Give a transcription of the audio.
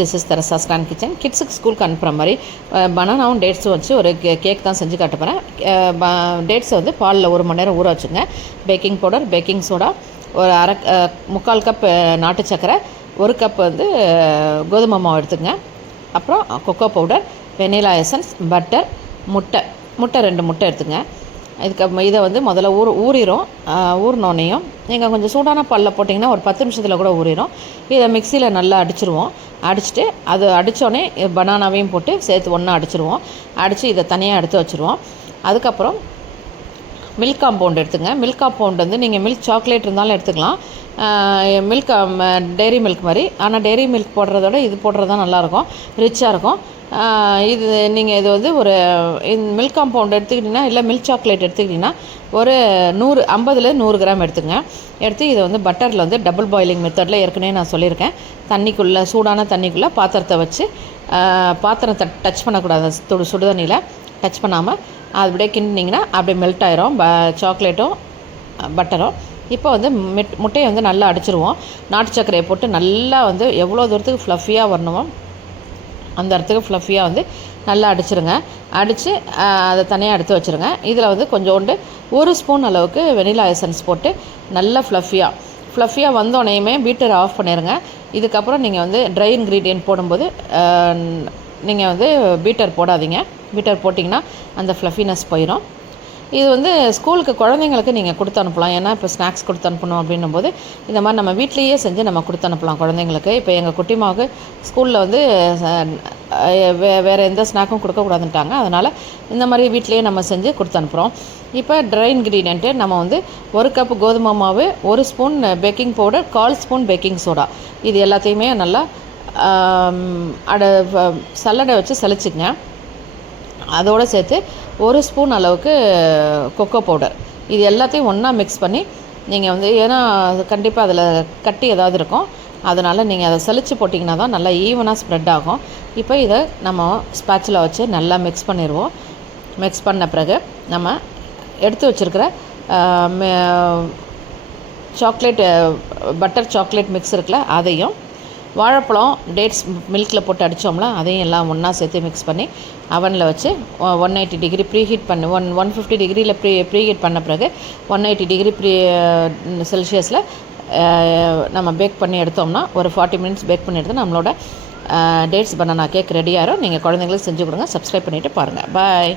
This is Teresa's grand kitchen. கிட்ஸுக்கு ஸ்கூலுக்கு அனுப்புகிற மாதிரி பனானாவும் டேட்ஸும் வச்சு ஒரு கேக் தான் செஞ்சு காட்ட போகிறேன். டேட்ஸை வந்து பாலில் 1 மணி நேரம் ஊற வச்சுங்க. பேக்கிங் பவுடர், பேக்கிங் சோடா, ஒரு முக்கால் கப் நாட்டு சக்கரை, 1 கப் வந்து கோதுமை மாவு எடுத்துங்க. அப்புறம் cocoa powder, vanilla essence, butter, முட்டை 2 முட்டை எடுத்துங்க. இதை வந்து முதல்ல ஊறிடும். ஊறினோன்னையும் நீங்கள் கொஞ்சம் சூடான பாலில் போட்டிங்கன்னா ஒரு 10 நிமிஷத்தில் கூட ஊறிடும். இதை மிக்சியில் நல்லா அடிச்சிருவோம். அடிச்சுட்டு அது அடித்தோடனே பனானாவையும் போட்டு சேர்த்து ஒன்றா அடிச்சிருவோம். அடித்து இதை தனியாக எடுத்து வச்சுருவோம். அதுக்கப்புறம் மில்க் காம்பவுண்ட் எடுத்துங்க. மில்க் காம்பவுண்ட் வந்து நீங்கள் மில்க் சாக்லேட் இருந்தாலும் எடுத்துக்கலாம். மில்க் டெய்ரி மில்க் மாதிரி. ஆனால் டெய்ரி மில்க் போடுறதோட இது போடுறது தான் நல்லாயிருக்கும், ரிச்சாக இருக்கும். இது நீங்கள் இது வந்து ஒரு மில்க் காம்பவுண்ட் எடுத்துக்கிட்டிங்கன்னா, இல்லை மில்க் சாக்லேட் எடுத்துக்கிட்டிங்கன்னா ஒரு 50-100 கிராம் எடுத்துங்க. எடுத்து இதை வந்து பட்டரில் வந்து டபுள் பாயிலிங் மெத்தடில் ஏற்கனவே நான் சொல்லியிருக்கேன். தண்ணிக்குள்ளே, சூடான தண்ணிக்குள்ளே பாத்திரத்தை வச்சு, பாத்திரத்தை டச் பண்ணக்கூடாது. சுடுதண்ணியில் டச் பண்ணாமல் அது அப்படியே கிண்டிங்கன்னா அப்படியே மெல்ட் ஆயிரும் சாக்லேட்டும் பட்டரும். இப்போ வந்து முட்டையை வந்து நல்லா அடிச்சிருவோம். நாட்டு சர்க்கரையை போட்டு நல்லா வந்து எவ்வளோ தூரத்துக்கு ஃப்ளஃபியாக வரணுமோ அந்த இடத்துக்கு ஃப்ளஃபியாக வந்து நல்லா அடிச்சிருங்க. அடித்து அதை தனியாக எடுத்து வச்சுருங்க. இதில் வந்து கொஞ்சோண்டு 1 ஸ்பூன் அளவுக்கு வெனிலா எசன்ஸ் போட்டு நல்லா ஃப்ளஃபியாக வந்தோடனேயுமே பீட்டரை ஆஃப் பண்ணிடுங்க. இதுக்கப்புறம் நீங்கள் வந்து ட்ரை இன்க்ரீடியன்ட் போடும்போது நீங்கள் வந்து பீட்டர் போடாதீங்க. பீட்டர் போட்டிங்கன்னா அந்த ஃப்ளஃபினஸ் போயிடும். இது வந்து ஸ்கூலுக்கு குழந்தைங்களுக்கு நீங்கள் கொடுத்து அனுப்பலாம். ஏன்னா இப்போ ஸ்நாக்ஸ் கொடுத்து அனுப்பணும் அப்படின்னும் போது இந்த மாதிரி நம்ம வீட்லேயே செஞ்சு நம்ம கொடுத்து அனுப்பலாம் குழந்தைங்களுக்கு. இப்போ எங்கள் குட்டிமாவுக்கு ஸ்கூலில் வந்து வேறு எந்த ஸ்நாக்கும் கொடுக்கக்கூடாதுன்ட்டாங்க. அதனால் இந்த மாதிரி வீட்லேயே நம்ம செஞ்சு கொடுத்து அனுப்புகிறோம். இப்போ ட்ரை இன்க்ரீடியண்ட்டு நம்ம வந்து 1 கப் கோதுமை மாவு, 1 spoon baking powder, 1/4 spoon baking soda, இது எல்லாத்தையுமே நல்லா சல்லடை வச்சு சலிச்சுங்க. அதோடு சேர்த்து 1 ஸ்பூன் அளவுக்கு கொக்கோ பவுடர், இது எல்லாத்தையும் ஒன்றா மிக்ஸ் பண்ணி நீங்கள் வந்து, ஏன்னா கண்டிப்பாக அதில் கட்டி ஏதாவது இருக்கும், அதனால் நீங்கள் அதை சலிச்சு போட்டிங்கன்னா தான் நல்லா ஈவனாக ஸ்ப்ரெட் ஆகும். இப்போ இதை நம்ம ஸ்பேட்சில் வச்சு நல்லா மிக்ஸ் பண்ணிடுவோம். மிக்ஸ் பண்ண பிறகு நம்ம எடுத்து வச்சுருக்கிற சாக்லேட் பட்டர் சாக்லேட் மிக்ஸ் இருக்குல்ல, அதையும் வாழைப்பழம் டேட்ஸ் மில்கில் போட்டு அடித்தோம்ல, அதையும் எல்லாம் ஒன்றா சேர்த்து மிக்ஸ் பண்ணி அவனில் வச்சு 180 டிகிரி ப்ரீஹீட் பண்ணி 150 டிகிரியில் ப்ரீஹீட் பண்ண பிறகு 180 டிகிரி செல்சியஸில் நம்ம பேக் பண்ணி எடுத்தோம்னா ஒரு 40 மினிட்ஸ் பேக் பண்ணி எடுத்து நம்மளோட டேட்ஸ் பனானா கேக் ரெடி ஆகிடும். நீங்கள் குழந்தைங்களுக்கு செஞ்சு கொடுங்க. சப்ஸ்கிரைப் பண்ணிவிட்டு பாருங்கள். பாய்.